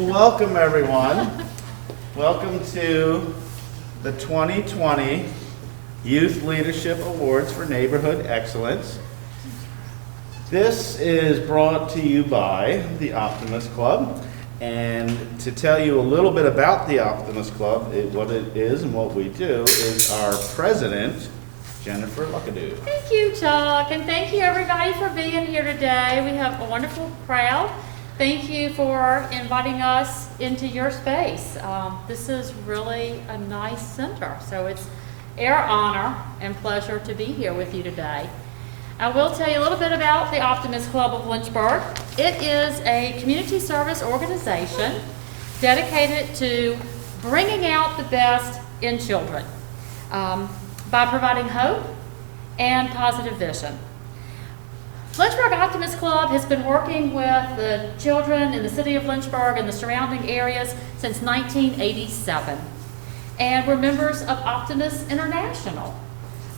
Well, welcome everyone. Welcome to the 2020 Youth Leadership Awards for Neighborhood Excellence. This is brought to you by the Optimist Club. And to tell you a little bit about the Optimist Club, what it is and what we do, is our president, Jennifer Luckadoo. Thank you, Chuck, and thank you everybody for being here today. We have a wonderful crowd. Thank you for inviting us into your space. This is really a nice center, so it's our honor and pleasure to be here with you today. I will tell you a little bit about the Optimist Club of Lynchburg. It is a community service organization dedicated to bringing out the best in children by providing hope and positive vision. Lynchburg Optimist Club has been working with the children in the city of Lynchburg and the surrounding areas since 1987. And we're members of Optimist International.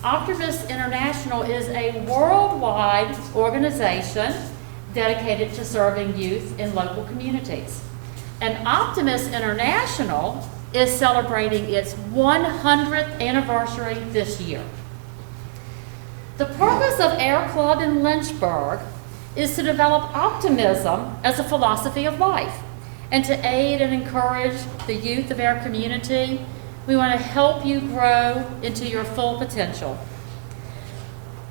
Optimist International is a worldwide organization dedicated to serving youth in local communities. And Optimist International is celebrating its 100th anniversary this year. The purpose of our club in Lynchburg is to develop optimism as a philosophy of life and to aid and encourage the youth of our community. We want to help you grow into your full potential.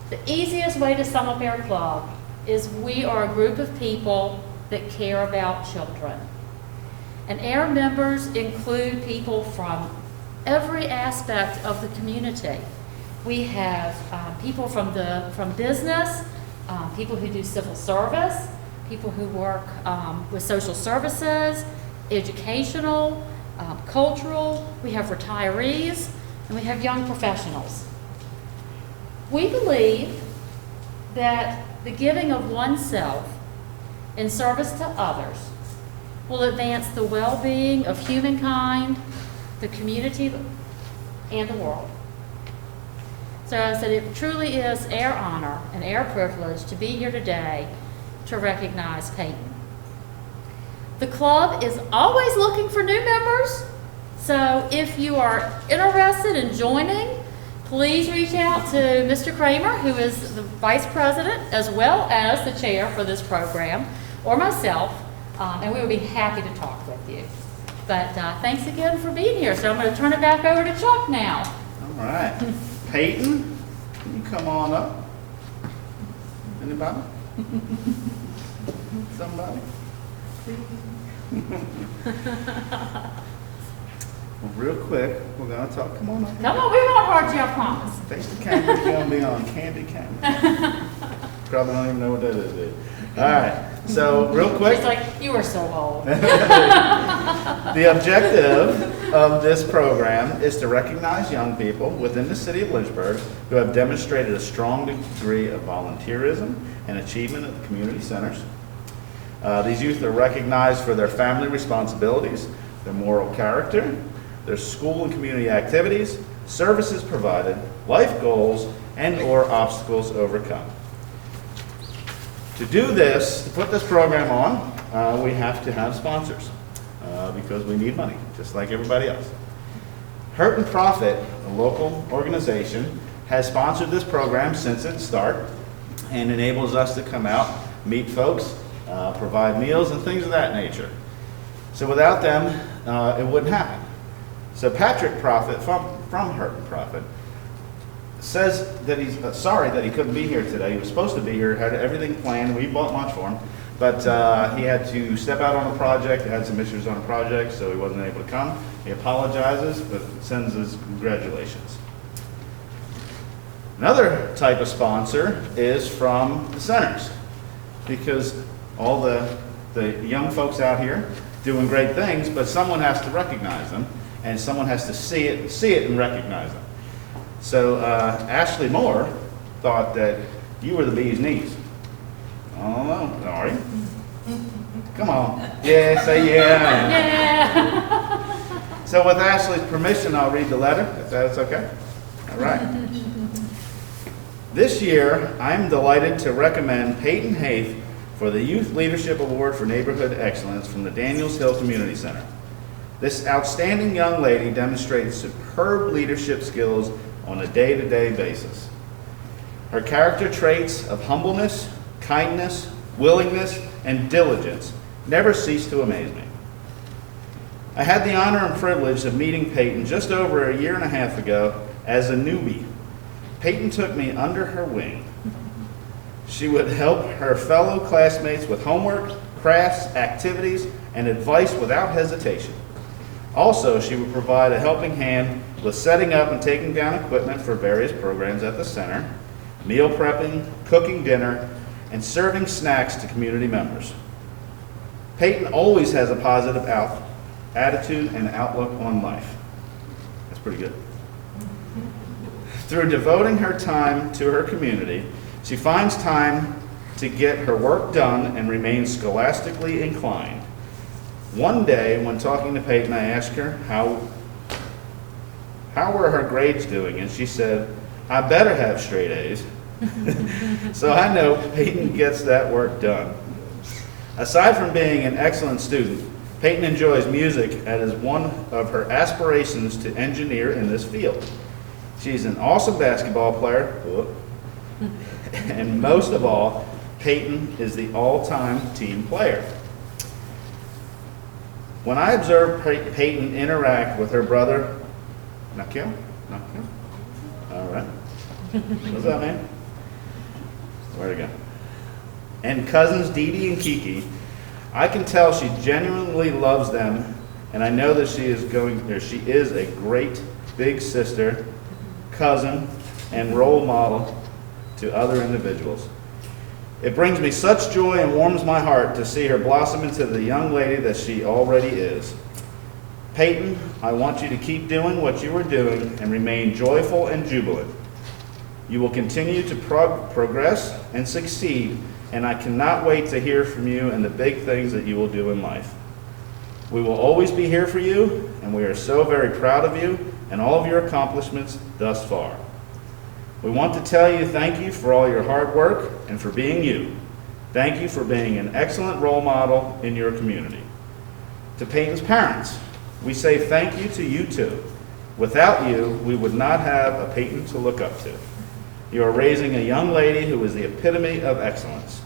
The easiest way to sum up our club is we are a group of people that care about children. And our members include people from every aspect of the community. We have people from business, people who do civil service, people who work with social services, educational, cultural, we have retirees, and we have young professionals. We believe that the giving of oneself in service to others will advance the well-being of humankind, the community, and the world. So I said it truly is our honor and our privilege to be here today to recognize Kayden. The club is always looking for new members, so if you are interested in joining, please reach out to Mr. Kramer, who is the vice president as well as the chair for this program, or myself, and we would be happy to talk with you. But thanks again for being here. So I'm going to turn it back over to Chuck now. All right. Peyton, can you come on up? Anybody? Somebody? Well, real quick, we're going to talk. Come on up. Come on, we won't hurt you, I promise. Face the camera's going to be on Candy Camera. Probably don't even know what that is, dude. All right. So, real quick. She's like, you are so old. The objective of this program is to recognize young people within the city of Lynchburg who have demonstrated a strong degree of volunteerism and achievement at the community centers. These youth are recognized for their family responsibilities, their moral character, their school and community activities, services provided, life goals, and/or obstacles overcome. To do this, to put this program on, we have to have sponsors because we need money, just like everybody else. Hurt and Profit, a local organization, has sponsored this program since its start and enables us to come out, meet folks, provide meals and things of that nature. So without them, it wouldn't happen. So Patrick Profit from Hurt and Profit says that he's sorry that he couldn't be here today. He was supposed to be here, had everything planned. We bought lunch for him, but he had to step out on a project, had some issues on a project, so he wasn't able to come. He apologizes, but sends his congratulations. Another type of sponsor is from the centers, because all the young folks out here doing great things, but someone has to recognize them, and someone has to see it and recognize them. So Ashley Moore thought that you were the bee's knees. I don't know, are you? Come on. Yeah, say yeah. Yeah. So with Ashley's permission, I'll read the letter, if that's okay. All right. This year, I'm delighted to recommend Peyton Haith for the Youth Leadership Award for Neighborhood Excellence from the Daniels Hill Community Center. This outstanding young lady demonstrated superb leadership skills on a day-to-day basis. Her character traits of humbleness, kindness, willingness, and diligence never cease to amaze me. I had the honor and privilege of meeting Kayden just over a year and a half ago as a newbie. Kayden took me under her wing. She would help her fellow classmates with homework, crafts, activities, and advice without hesitation. Also, she would provide a helping hand with setting up and taking down equipment for various programs at the center, meal prepping, cooking dinner, and serving snacks to community members. Kayden always has a positive attitude and outlook on life. That's pretty good. Through devoting her time to her community, she finds time to get her work done and remains scholastically inclined. One day, when talking to Kayden, I asked her how were her grades doing, and she said, "I better have straight A's." So I know Kayden gets that work done. Aside from being an excellent student, Kayden enjoys music as one of her aspirations to engineer in this field. She's an awesome basketball player, and most of all, Kayden is the all-time team player. When I observed Kayden interact with her brother, Nakil? All right. What's that name? Where'd it go? And cousins Dee and Kiki, I can tell she genuinely loves them, and I know that she is a great big sister, cousin, and role model to other individuals. It brings me such joy and warms my heart to see her blossom into the young lady that she already is. Kayden, I want you to keep doing what you are doing and remain joyful and jubilant. You will continue to progress and succeed, and I cannot wait to hear from you and the big things that you will do in life. We will always be here for you, and we are so very proud of you and all of your accomplishments thus far. We want to tell you thank you for all your hard work and for being you. Thank you for being an excellent role model in your community. To Kayden's parents, we say thank you to you too. Without you, we would not have a Kayden to look up to. You are raising a young lady who is the epitome of excellence.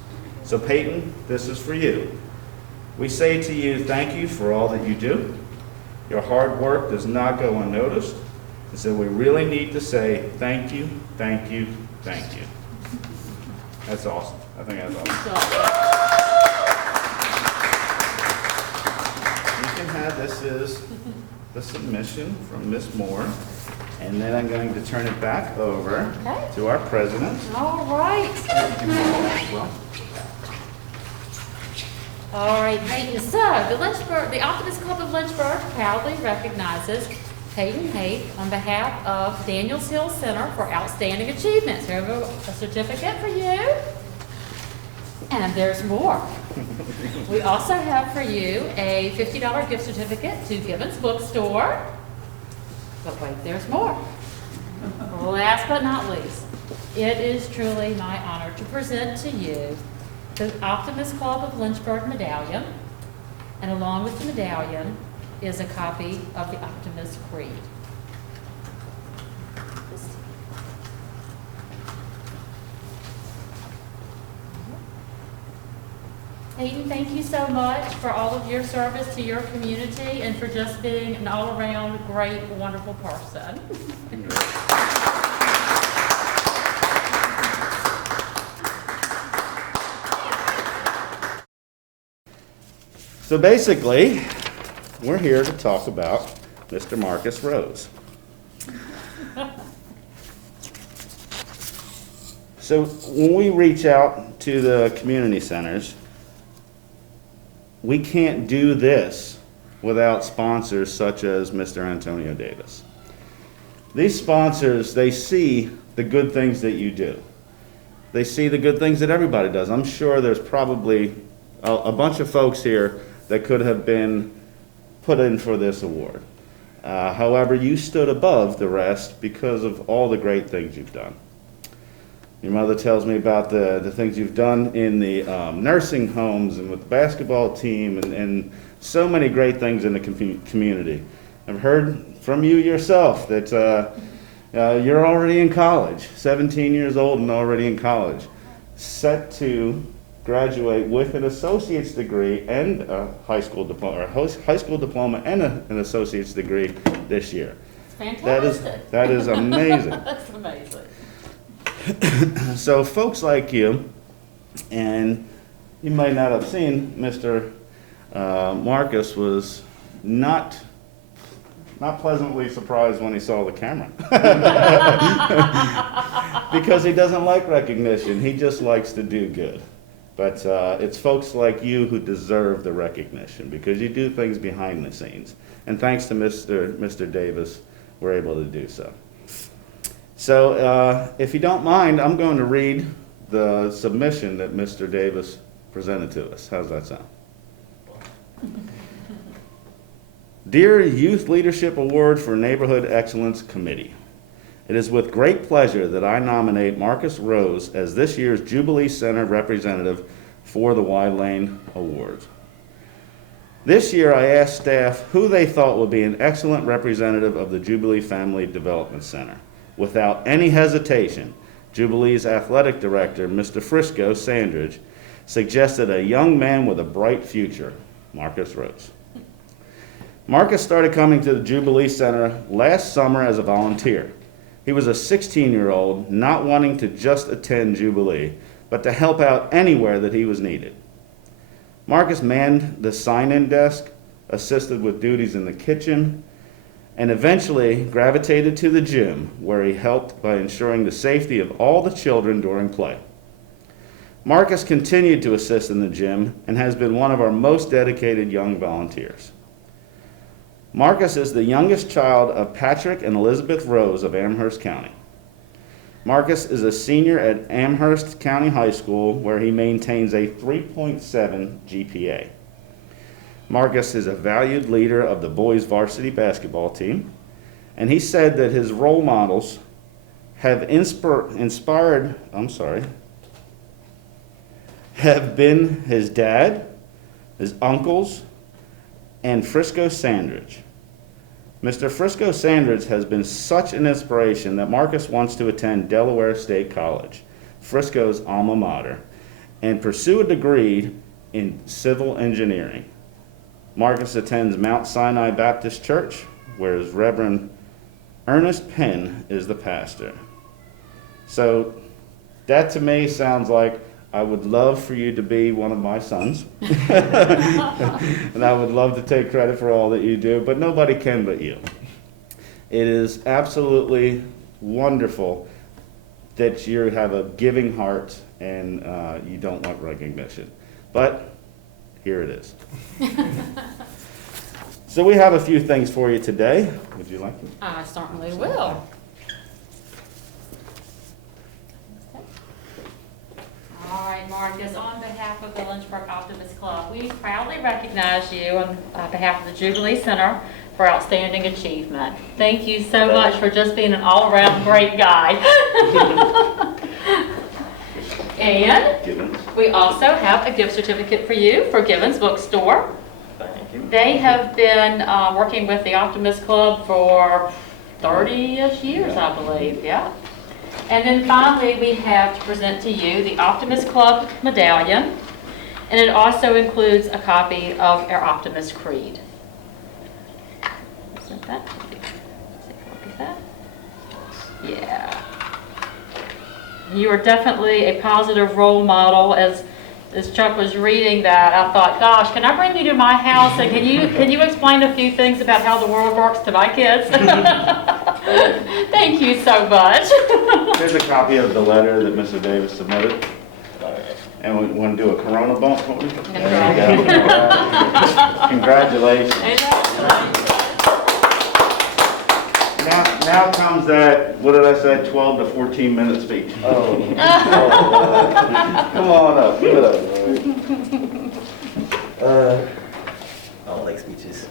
So Kayden, this is for you. We say to you, thank you for all that you do. Your hard work does not go unnoticed. And so we really need to say thank you, thank you, thank you. That's awesome. I think that's awesome. You can have, this is the submission from Ms. Moore. And then I'm going to turn it back over to our president. All right. All right, Kayden. So the Optimist Club of Lynchburg proudly recognizes Kayden Haight on behalf of Daniels Hill Center for Outstanding Achievements. We have a certificate for you. And there's more. We also have for you a $50 gift certificate to Gibbons Bookstore. But wait, there's more. Last but not least, it is truly my honor to present to you the Optimist Club of Lynchburg medallion, and along with the medallion is a copy of the Optimist Creed. Kayden, thank you so much for all of your service to your community and for just being an all-around great, wonderful person. So basically, we're here to talk about Mr. Marcus Rose. So when we reach out to the community centers, we can't do this without sponsors such as Mr. Antonio Davis. These sponsors, they see the good things that you do. They see the good things that everybody does. I'm sure there's probably a bunch of folks here that could have been put in for this award. However, you stood above the rest because of all the great things you've done. Your mother tells me about the things you've done in the nursing homes and with the basketball team and so many great things in the community. I've heard from you yourself that you're already in college, 17 years old and already in college, set to graduate with an associate's degree and a high school diploma, or high school diploma and an associate's degree this year. Fantastic. That is amazing. That's amazing. So folks like you, and you might not have seen Mr. Marcus was not pleasantly surprised when he saw the camera. Because he doesn't like recognition, he just likes to do good. But it's folks like you who deserve the recognition because you do things behind the scenes. And thanks to Mr. Davis, we're able to do so. So if you don't mind, I'm going to read the submission that Mr. Davis presented to us. How's that sound? Dear Youth Leadership Award for Neighborhood Excellence Committee, it is with great pleasure that I nominate Marcus Rose as this year's Jubilee Center representative for the YLANE Awards. This year I asked staff who they thought would be an excellent representative of the Jubilee Family Development Center. Without any hesitation, Jubilee's athletic director, Mr. Frisco Sandridge, suggested a young man with a bright future, Marcus Rose. Marcus started coming to the Jubilee Center last summer as a volunteer. He was a 16-year-old not wanting to just attend Jubilee, but to help out anywhere that he was needed. Marcus manned the sign-in desk, assisted with duties in the kitchen, and eventually gravitated to the gym, where he helped by ensuring the safety of all the children during play. Marcus continued to assist in the gym and has been one of our most dedicated young volunteers. Marcus is the youngest child of Patrick and Elizabeth Rose of Amherst County. Marcus is a senior at Amherst County High School, where he maintains a 3.7 GPA. Marcus is a valued leader of the boys' varsity basketball team, and he said that his role models have have been his dad, his uncles, and Frisco Sandridge. Mr. Frisco Sandridge has been such an inspiration that Marcus wants to attend Delaware State College, Frisco's alma mater, and pursue a degree in civil engineering. Marcus attends Mount Sinai Baptist Church, where his Reverend Ernest Penn is the pastor. So that to me sounds like I would love for you to be one of my sons. And I would love to take credit for all that you do, but nobody can but you. It is absolutely wonderful that you have a giving heart and you don't want recognition. But here it is. So we have a few things for you today. Would you like it? I certainly will. All right, Marcus, on behalf of the Lynchburg Optimist Club, we proudly recognize you on behalf of the Jubilee Center for outstanding achievement. Thank you so much for just being an all-around great guy. And we also have a gift certificate for you for Gibbons Bookstore. Thank you. They have been working with the Optimist Club for 30-ish years, I believe, yeah. And then finally, we have to present to you the Optimist Club medallion, and it also includes a copy of our Optimist Creed. Present that. Take a look at that. Yeah. You are definitely a positive role model. As Chuck was reading that, I thought, gosh, can I bring you to my house and can you explain a few things about how the world works to my kids? Thank you so much. Here's a copy of the letter that Mr. Davis submitted. And we want to do a Corona bump for you? There you go. Congratulations. Now comes that, what did I say, 12 to 14 minute speech. Oh. Come on up, give it up. I don't like speeches.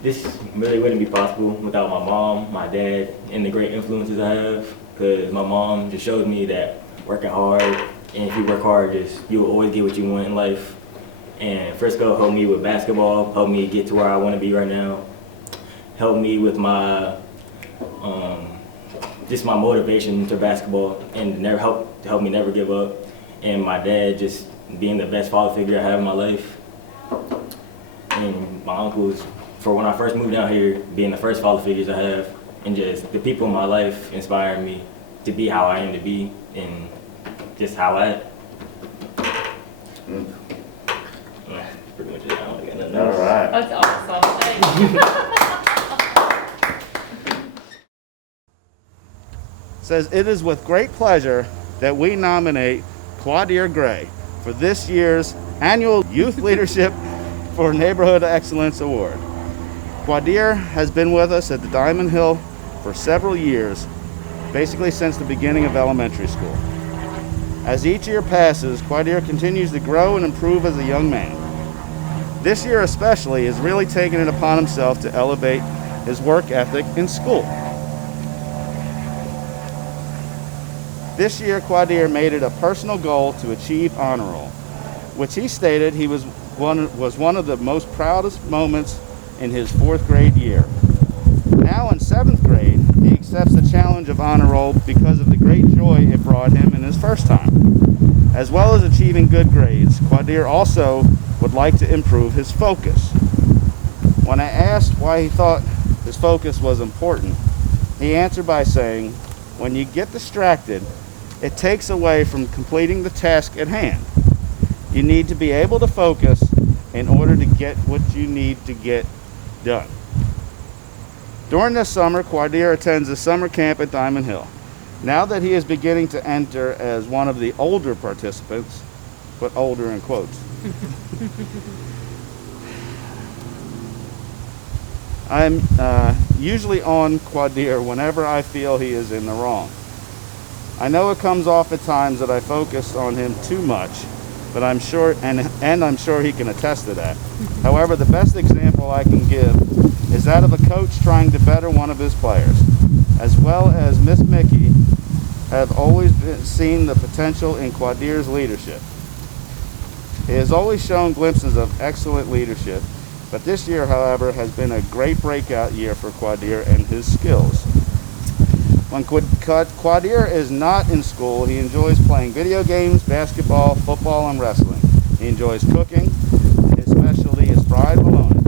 This really wouldn't be possible without my mom, my dad, and the great influences I have. Because my mom just showed me that working hard, and if you work hard, you will always get what you want in life. And Frisco helped me with basketball, helped me get to where I want to be right now, helped me with my just my motivation to basketball, and helped me never give up. And my dad just being the best father figure I have in my life. And my uncles, for when I first moved down here, being the first father figures I have, and just the people in my life inspiring me to be how I am to be, and just how I act. Yeah, pretty much it. I don't got nothing else. All right. That's awesome. Thank you. Says, it is with great pleasure that we nominate Quadir Gray for this year's annual Youth Leadership for Neighborhood Excellence Award. Quadir has been with us at the Diamond Hill for several years, basically since the beginning of elementary school. As each year passes, Quadir continues to grow and improve as a young man. This year especially has really taken it upon himself to elevate his work ethic in school. This year, Quadir made it a personal goal to achieve honor roll, which he stated he was one of the most proudest moments in his 4th grade year. Now in 7th grade, he accepts the challenge of honor roll because of the great joy it brought him in his first time. As well as achieving good grades, Quadir also would like to improve his focus. When I asked why he thought his focus was important, he answered by saying, when you get distracted, it takes away from completing the task at hand. You need to be able to focus in order to get what you need to get done. During this summer, Quadir attends a summer camp at Diamond Hill. Now that he is beginning to enter as one of the older participants, but older in quotes, I'm usually on Quadir whenever I feel he is in the wrong. I know it comes off at times that I focus on him too much, but I'm sure, and I'm sure he can attest to that. However, the best example I can give is that of a coach trying to better one of his players. As well as Miss Mickey have always seen the potential in Quadir's leadership. He has always shown glimpses of excellent leadership, but this year, however, has been a great breakout year for Quadir and his skills. When Quadir is not in school, he enjoys playing video games, basketball, football, and wrestling. He enjoys cooking. His specialty is fried bologna.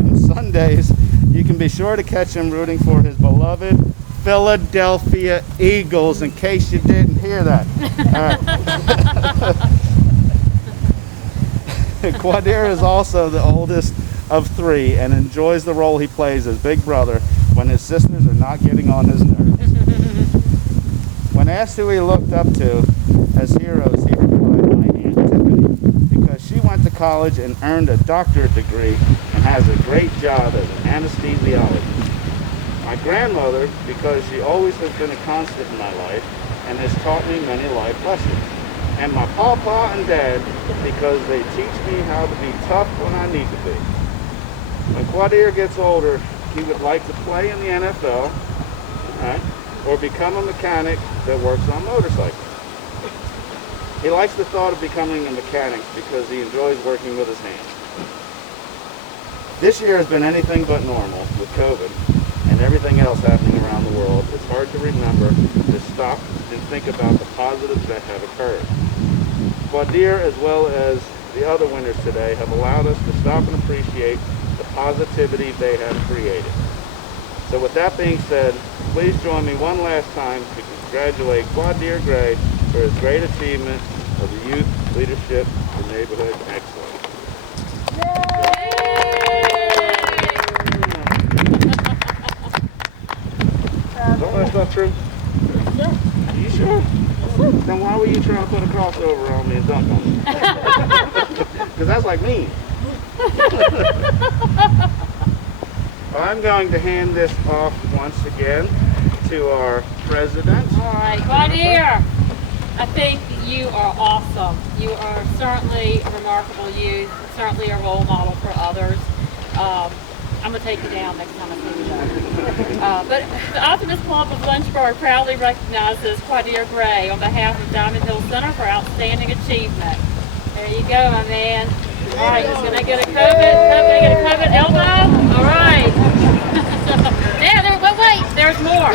On Sundays, you can be sure to catch him rooting for his beloved Philadelphia Eagles, in case you didn't hear that. All right. Quadir is also the oldest of 3 and enjoys the role he plays as big brother when his sisters are not getting on his nerves. When asked who he looked up to as heroes, he replied, my Aunt Tiffany, because she went to college and earned a doctorate degree and has a great job as an anesthesiologist. My grandmother, because she always has been a constant in my life and has taught me many life lessons. And my papa and dad, because they teach me how to be tough when I need to be. When Quadir gets older, he would like to play in the NFL, right, or become a mechanic that works on motorcycles. He likes the thought of becoming a mechanic because he enjoys working with his hands. This year has been anything but normal with COVID and everything else happening around the world. It's hard to remember to stop and think about the positives that have occurred. Quadir, as well as the other winners today, have allowed us to stop and appreciate the positivity they have created. So with that being said, please join me one last time to congratulate Quadir Gray for his great achievement of the Youth Leadership for Neighborhood Excellence. All that stuff true? Yeah. Are you sure? Then why were you trying to put a crossover on me and dunk on me? Because that's like me. I'm going to hand this off once again to our president. All right, Quadir, I think you are awesome. You are certainly a remarkable youth, certainly a role model for others. I'm gonna take you down next time I see you though. But the Optimist Club of Lynchburg proudly recognizes Quadir Gray on behalf of Diamond Hill Center for outstanding achievement. There you go, my man. All right, he's gonna get a COVID elbow. All right. Yeah, wait, there's more.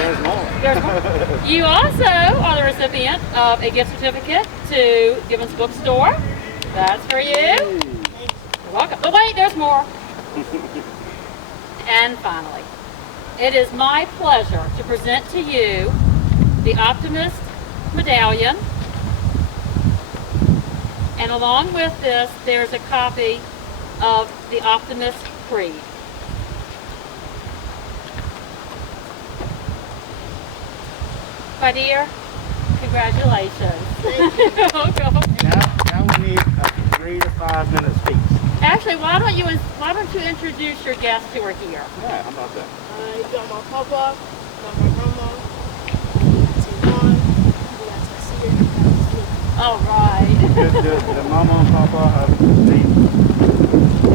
There's more. You also are the recipient of a gift certificate to Gibbons Bookstore. That's for you. You're welcome. But wait, there's more. And finally, it is my pleasure to present to you the Optimist Medallion. And along with this, there's a copy of the Optimist Creed. My dear, congratulations. Now we need a 3 to 5 minute speech. Actually, why don't you introduce your guests who are here? Yeah, how about that? You got my papa, you got my grandma, T1, you got Tasia, you got me. All right. Did Mama and Papa have a name?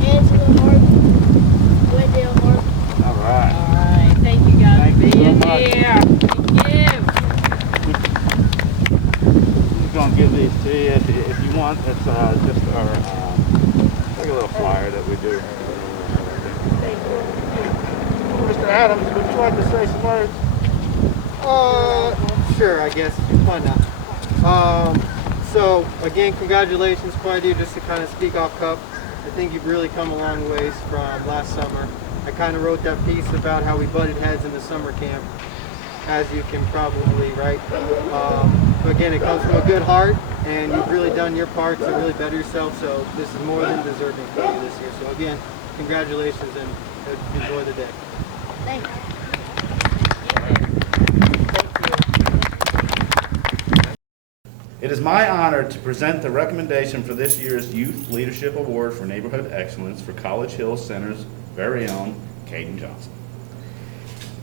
Angela Martin, Wendell Martin. All right. All right. Thank you guys Thank for you so being much. here. Thank you. I'm just gonna give these to you if you want. It's just our like a little flyer that we do. Mr. Adams, would you like to say some words? Sure, I guess. Why not? So, again, congratulations, Quadir, just to kind of speak off cup. I think you've really come a long ways from last summer. I kind of wrote that piece about how we butted heads in the summer camp, as you can probably write. But again, it comes from a good heart, and you've really done your part to really better yourself, so this is more than deserving for you this year. So again, congratulations, and enjoy the day. Thank you. It is my honor to present the recommendation for this year's Youth Leadership Award for Neighborhood Excellence for College Hill Center's very own Kayden Johnson.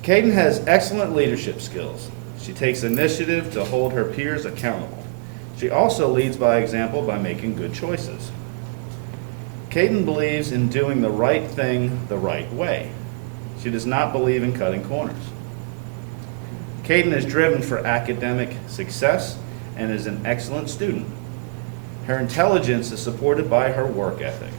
Kayden has excellent leadership skills. She takes initiative to hold her peers accountable. She also leads by example by making good choices. Kayden believes in doing the right thing the right way. She does not believe in cutting corners. Kayden is driven for academic success and is an excellent student. Her intelligence is supported by her work ethic.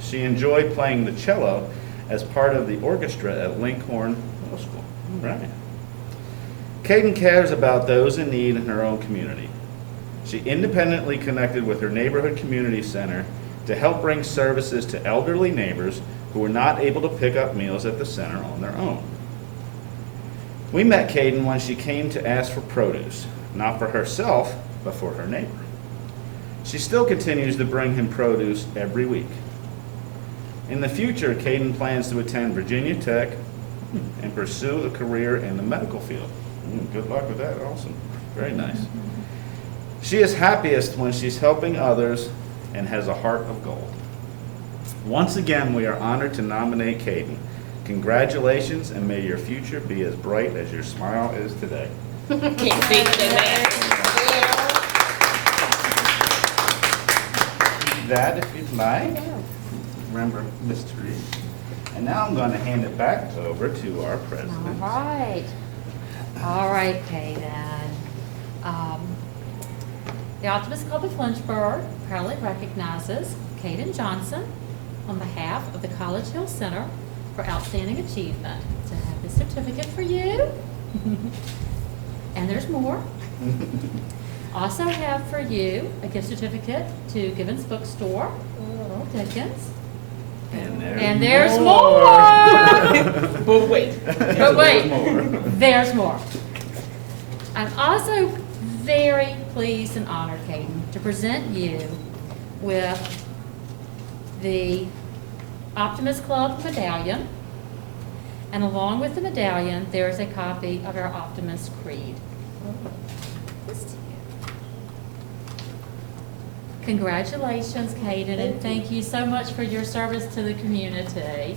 She enjoyed playing the cello as part of the orchestra at Lincoln Middle School. Right. Kayden cares about those in need in her own community. She independently connected with her neighborhood community center to help bring services to elderly neighbors who were not able to pick up meals at the center on their own. We met Kayden when she came to ask for produce, not for herself, but for her neighbor. She still continues to bring him produce every week. In the future, Kayden plans to attend Virginia Tech and pursue a career in the medical field. Good luck with that, awesome, very nice. She is happiest when she's helping others and has a heart of gold. Once again, we are honored to nominate Kayden. Congratulations, and may your future be as bright as your smile is today. Can't beat That, if you'd like. Remember, mystery. And now I'm going to hand it back over to our president. All right, Kayden. The Optimist Club of Lynchburg proudly recognizes Kayden Johnson on behalf of the College Hill Center for Outstanding Achievement. To have this certificate for you. And there's more. Also have for you a gift certificate to Gibbons Bookstore, Dickens. And there's more. But wait. There's more. I'm also very pleased and honored, Kayden, to present you with the Optimist Club medallion. And along with the medallion, there is a copy of our Optimist Creed. This to you. Congratulations, Kayden, and thank you so much for your service to the community.